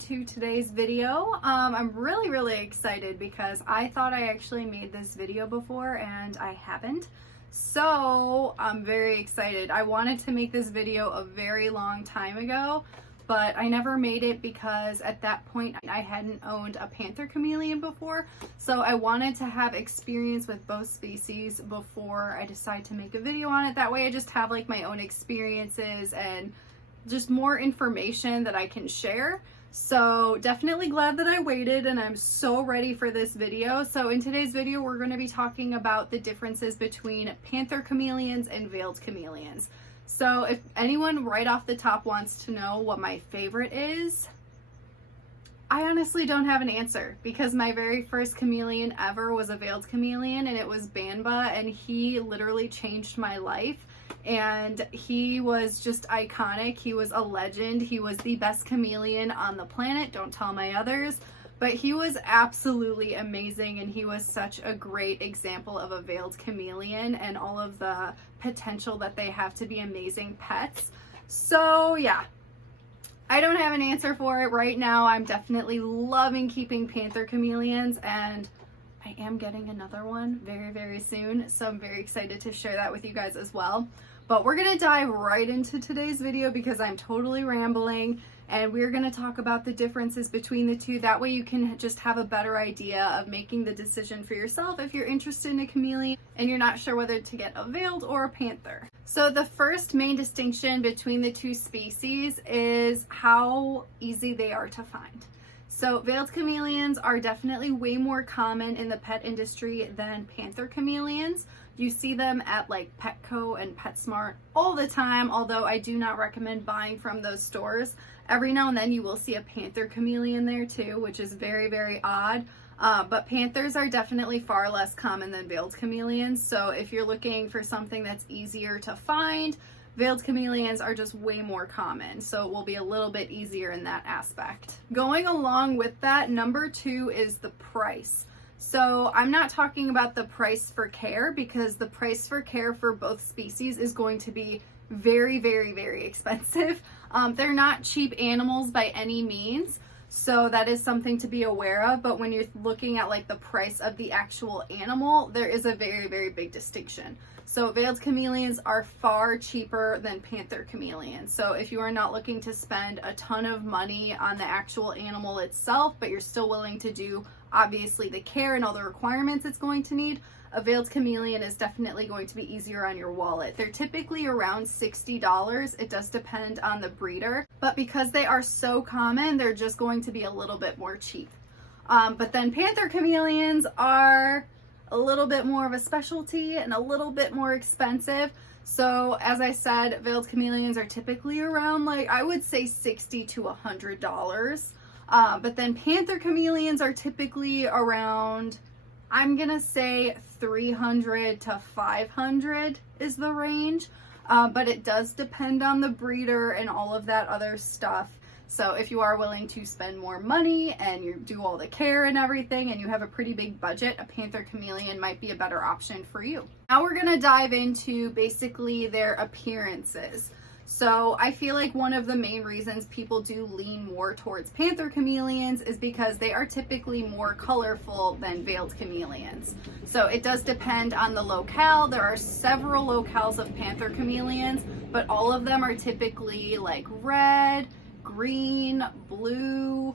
to today's video. I'm really excited because I thought I actually made this video before and I haven't. So I'm very excited. I wanted to make this video a very long time ago, but I never made it because at that point I hadn't owned a Panther Chameleon before. So I wanted to have experience with both species before I decide to make a video on it. That way I just have like my own experiences and just more information that I can share. So definitely glad that I waited, and I'm so ready for this video. So in today's video, we're going to be talking about the differences between Panther chameleons and veiled chameleons. So if anyone right off the top wants to know what my favorite is, I honestly don't have an answer, because my very first chameleon ever was a veiled chameleon, and it was Banba, and he literally changed my life. And he was just iconic. He was a legend. He was the best chameleon on the planet. Don't tell my others. But he was absolutely amazing, and he was such a great example of a veiled chameleon and all of the potential that they have to be amazing pets. So yeah, I don't have an answer for it right now. I'm definitely loving keeping Panther chameleons, and I am getting another one very soon, so I'm very excited to share that with you guys as well. But we're gonna dive right into today's video because I'm totally rambling, and we're gonna talk about the differences between the two. That way you can just have a better idea of making the decision for yourself if you're interested in a chameleon and you're not sure whether to get a veiled or a panther. So the first main distinction between the two species is how easy they are to find. So veiled chameleons are definitely way more common in the pet industry than Panther chameleons. You see them at like Petco and PetSmart all the time, although I do not recommend buying from those stores. Every now and then you will see a Panther chameleon there too, which is very odd. But panthers are definitely far less common than veiled chameleons. So if you're looking for something that's easier to find, veiled chameleons are just way more common, so it will be a little bit easier in that aspect. Going along with that, number two is the price. So I'm not talking about the price for care, because the price for care for both species is going to be very expensive. They're not cheap animals by any means, so that is something to be aware of. But when you're looking at like the price of the actual animal, there is a very big distinction. So veiled chameleons are far cheaper than Panther chameleons. So if you are not looking to spend a ton of money on the actual animal itself, but you're still willing to do obviously the care and all the requirements it's going to need, a veiled chameleon is definitely going to be easier on your wallet. They're typically around $60. It does depend on the breeder, but because they are so common, they're just going to be a little bit more cheap. But then Panther chameleons are a little bit more of a specialty and a little bit more expensive. So as I said, veiled chameleons are typically around, like, I would say $60 to $100. But then Panther chameleons are typically around, I'm gonna say 300 to 500 is the range. But it does depend on the breeder and all of that other stuff. So if you are willing to spend more money and you do all the care and everything and you have a pretty big budget, a Panther chameleon might be a better option for you. Now we're gonna dive into basically their appearances. So I feel like one of the main reasons people do lean more towards Panther chameleons is because they are typically more colorful than veiled chameleons. So it does depend on the locale. There are several locales of Panther chameleons, but all of them are typically like red, green, blue.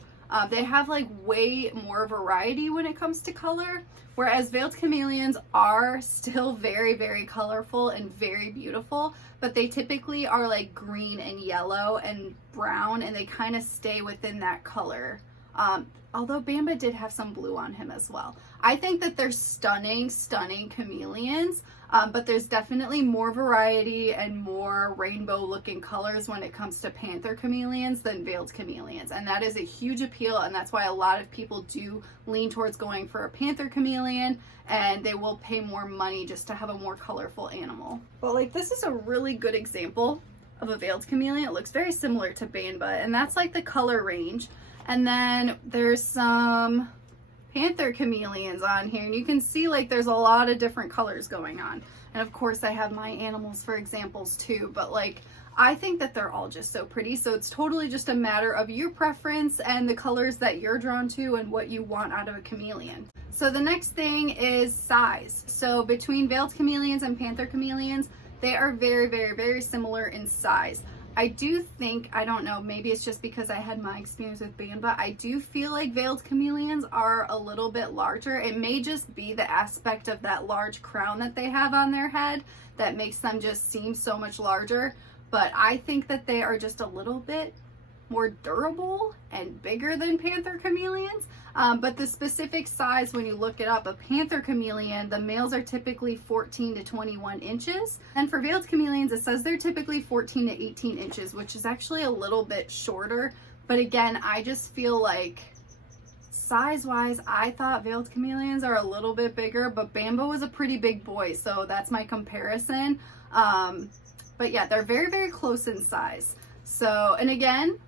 They have like way more variety when it comes to color, whereas veiled chameleons are still very colorful and very beautiful, but they typically are like green and yellow and brown, and they kind of stay within that color. Although Banba did have some blue on him as well. I think that they're stunning chameleons, but there's definitely more variety and more rainbow looking colors when it comes to Panther chameleons than veiled chameleons. And that is a huge appeal, and that's why a lot of people do lean towards going for a Panther chameleon, and they will pay more money just to have a more colorful animal. But like, this is a really good example of a veiled chameleon. It looks very similar to Banba, and that's like the color range. And then there's some Panther chameleons on here, and you can see like there's a lot of different colors going on. And of course I have my animals for examples too, but like I think that they're all just so pretty. So it's totally just a matter of your preference and the colors that you're drawn to and what you want out of a chameleon. So the next thing is size. So between veiled chameleons and panther chameleons, they are very, very, very similar in size. I do think, I don't know, maybe it's just because I had my experience with Bamba, I do feel like veiled chameleons are a little bit larger. It may just be the aspect of that large crown that they have on their head that makes them just seem so much larger. But I think that they are just a little bit more durable and bigger than panther chameleons. But the specific size, when you look it up, a panther chameleon, the males are typically 14 to 21 inches. And for veiled chameleons, it says they're typically 14 to 18 inches, which is actually a little bit shorter. But again, I just feel like size-wise, I thought veiled chameleons are a little bit bigger, but Bamba was a pretty big boy, so that's my comparison. But yeah, they're very, very close in size. So, and again,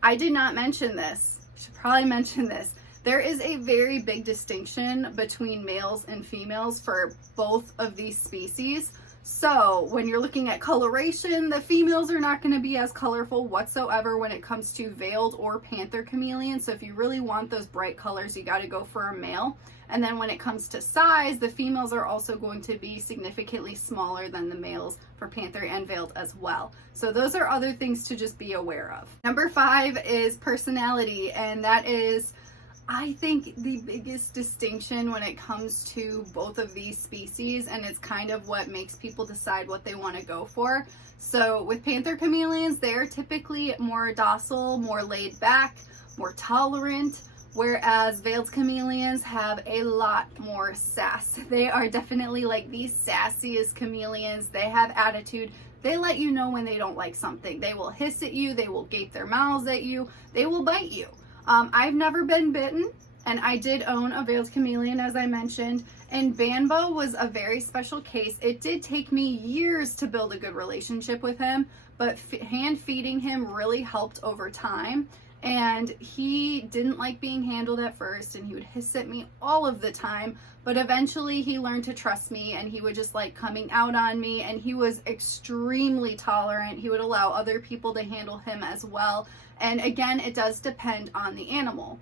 I did not mention this. I should probably mention this. There is a very big distinction between males and females for both of these species. So when you're looking at coloration, the females are not going to be as colorful whatsoever when it comes to veiled or panther chameleon. So if you really want those bright colors, you got to go for a male. And then when it comes to size, the females are also going to be significantly smaller than the males for panther and veiled as well. So those are other things to just be aware of. Number 5 is personality, and that is, I think, the biggest distinction when it comes to both of these species, and it's kind of what makes people decide what they want to go for. So with panther chameleons, they are typically more docile, more laid back, more tolerant, whereas veiled chameleons have a lot more sass. They are definitely like the sassiest chameleons. They have attitude. They let you know when they don't like something. They will hiss at you. They will gape their mouths at you. They will bite you. I've never been bitten, and I did own a veiled chameleon, as I mentioned, and Bamba was a very special case. It did take me years to build a good relationship with him, but hand feeding him really helped over time. And he didn't like being handled at first, and he would hiss at me all of the time, but eventually he learned to trust me, and he would just like coming out on me, and he was extremely tolerant. He would allow other people to handle him as well. And again, it does depend on the animal.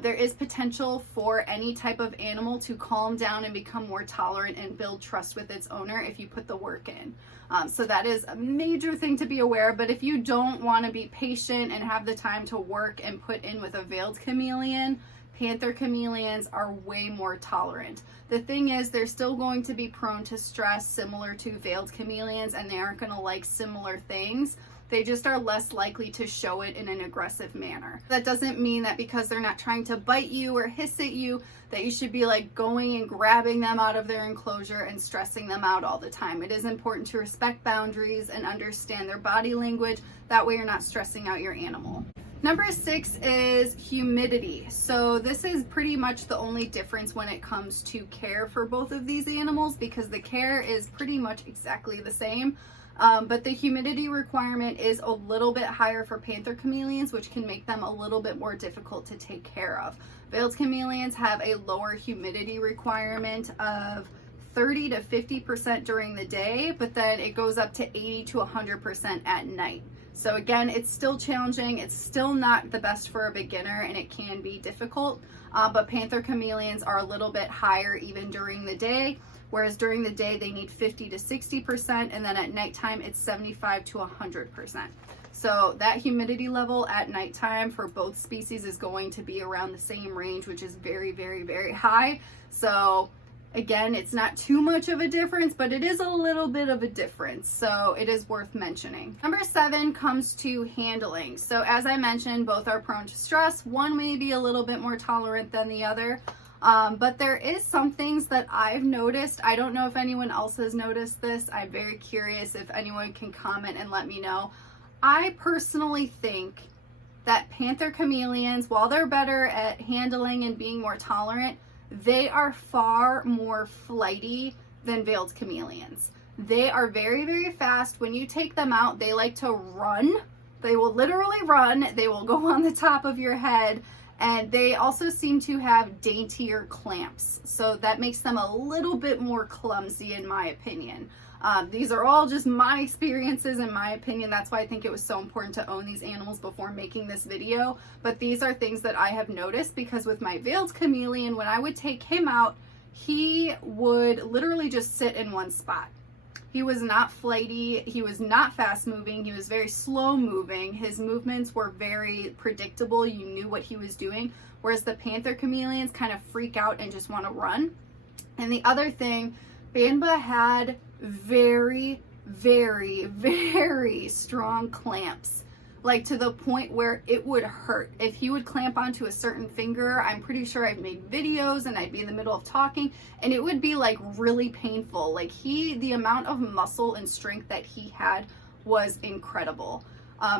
There is potential for any type of animal to calm down and become more tolerant and build trust with its owner if you put the work in. So that is a major thing to be aware of. But if you don't want to be patient and have the time to work and put in with a veiled chameleon, panther chameleons are way more tolerant. The thing is, they're still going to be prone to stress similar to veiled chameleons, and they aren't going to like similar things. They just are less likely to show it in an aggressive manner. That doesn't mean that because they're not trying to bite you or hiss at you, that you should be like going and grabbing them out of their enclosure and stressing them out all the time. It is important to respect boundaries and understand their body language. That way you're not stressing out your animal. Number 6 is humidity. So this is pretty much the only difference when it comes to care for both of these animals, because the care is pretty much exactly the same. But the humidity requirement is a little bit higher for panther chameleons, which can make them a little bit more difficult to take care of. Veiled chameleons have a lower humidity requirement of 30 to 50% during the day, but then it goes up to 80 to 100% at night. So again, it's still challenging. It's still not the best for a beginner, and it can be difficult. But panther chameleons are a little bit higher even during the day. Whereas during the day they need 50 to 60%, and then at nighttime it's 75 to 100%. So that humidity level at nighttime for both species is going to be around the same range, which is very, very, very high. So again, it's not too much of a difference, but it is a little bit of a difference. So it is worth mentioning. Number 7 comes to handling. So as I mentioned, both are prone to stress. One may be a little bit more tolerant than the other. But there is some things that I've noticed. I don't know if anyone else has noticed this. I'm very curious if anyone can comment and let me know. I personally think that panther chameleons, while they're better at handling and being more tolerant, they are far more flighty than veiled chameleons. They are very, very fast. When you take them out, they like to run. They will literally run. They will go on the top of your head. And they also seem to have daintier clamps, so that makes them a little bit more clumsy in my opinion. These are all just my experiences and my opinion. That's why I think it was so important to own these animals before making this video. But these are things that I have noticed, because with my veiled chameleon, when I would take him out, he would literally just sit in one spot. He was not flighty, he was not fast moving, he was very slow moving. His movements were very predictable, you knew what he was doing. Whereas the panther chameleons kind of freak out and just want to run. And the other thing, Banba had very, very, very strong clamps. Like to the point where it would hurt. If he would clamp onto a certain finger, I'm pretty sure I've made videos and I'd be in the middle of talking and it would be like really painful. Like the amount of muscle and strength that he had was incredible.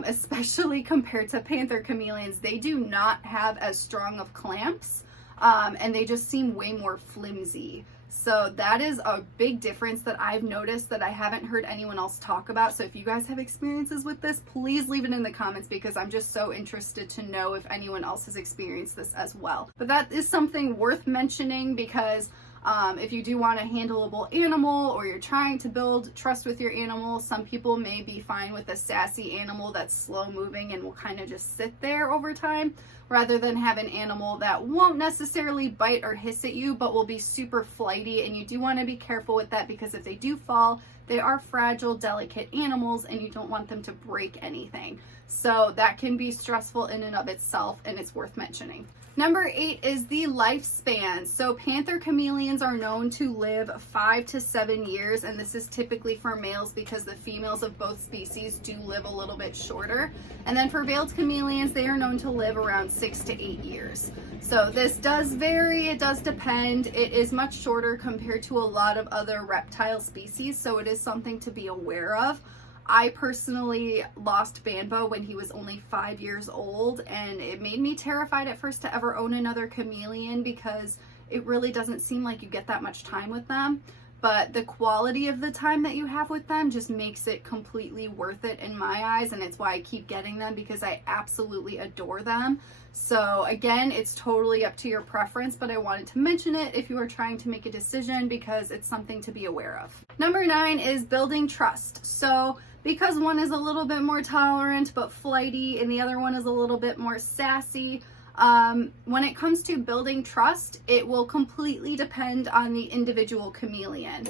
Especially compared to panther chameleons. They do not have as strong of clamps, and they just seem way more flimsy. So that is a big difference that I've noticed that I haven't heard anyone else talk about. So if you guys have experiences with this, please leave it in the comments, because I'm just so interested to know if anyone else has experienced this as well. But that is something worth mentioning, because if you do want a handleable animal, or you're trying to build trust with your animal, some people may be fine with a sassy animal that's slow moving and will kind of just sit there over time, rather than have an animal that won't necessarily bite or hiss at you, but will be super flighty. And you do want to be careful with that, because if they do fall, they are fragile, delicate animals, and you don't want them to break anything. So that can be stressful in and of itself, and it's worth mentioning. Number 8 is the lifespan. So panther chameleons are known to live 5 to 7 years, and this is typically for males, because the females of both species do live a little bit shorter. And then for veiled chameleons, they are known to live around 6 to 8 years. So this does vary, it does depend. It is much shorter compared to a lot of other reptile species, so it is something to be aware of. I personally lost Banba when he was only 5 years old, and it made me terrified at first to ever own another chameleon, because it really doesn't seem like you get that much time with them. But the quality of the time that you have with them just makes it completely worth it in my eyes, and it's why I keep getting them, because I absolutely adore them. So again, it's totally up to your preference, but I wanted to mention it if you are trying to make a decision, because it's something to be aware of. Number 9 is building trust. So because one is a little bit more tolerant but flighty, and the other one is a little bit more sassy, when it comes to building trust, it will completely depend on the individual chameleon.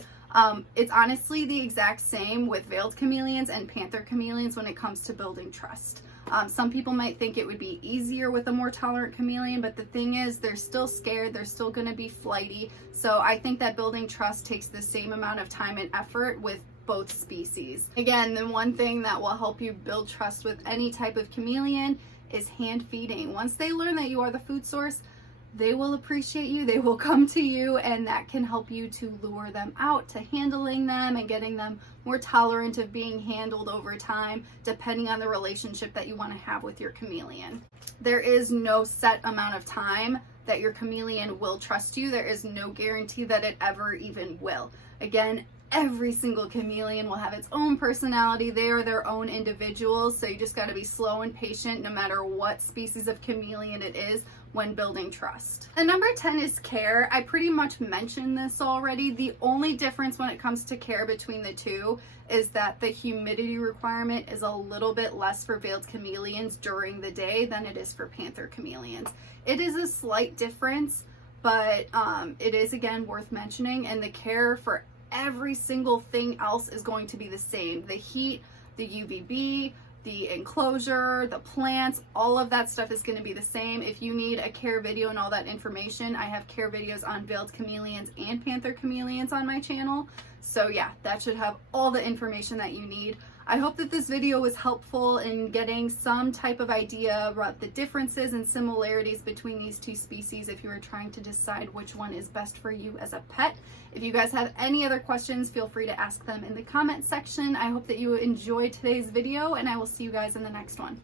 It's honestly the exact same with veiled chameleons and panther chameleons when it comes to building trust. Some people might think it would be easier with a more tolerant chameleon, but the thing is, they're still scared, they're still going to be flighty. So I think that building trust takes the same amount of time and effort with both species. Again, the one thing that will help you build trust with any type of chameleon is hand feeding. Once they learn that you are the food source, they will appreciate you, they will come to you, and that can help you to lure them out to handling them and getting them more tolerant of being handled over time, depending on the relationship that you want to have with your chameleon. There is no set amount of time that your chameleon will trust you. There is no guarantee that it ever even will. Again, every single chameleon will have its own personality. They are their own individuals, so you just got to be slow and patient no matter what species of chameleon it is when building trust. And number 10 is care. I pretty much mentioned this already. The only difference when it comes to care between the two is that the humidity requirement is a little bit less for veiled chameleons during the day than it is for panther chameleons. It is a slight difference, but it is again worth mentioning, and the care for every single thing else is going to be the same. The heat, the UVB, the enclosure, the plants, all of that stuff is going to be the same. If you need a care video and all that information, I have care videos on veiled chameleons and panther chameleons on my channel. So yeah, that should have all the information that you need. I hope that this video was helpful in getting some type of idea about the differences and similarities between these two species if you are trying to decide which one is best for you as a pet. If you guys have any other questions, feel free to ask them in the comment section. I hope that you enjoyed today's video, and I will see you guys in the next one.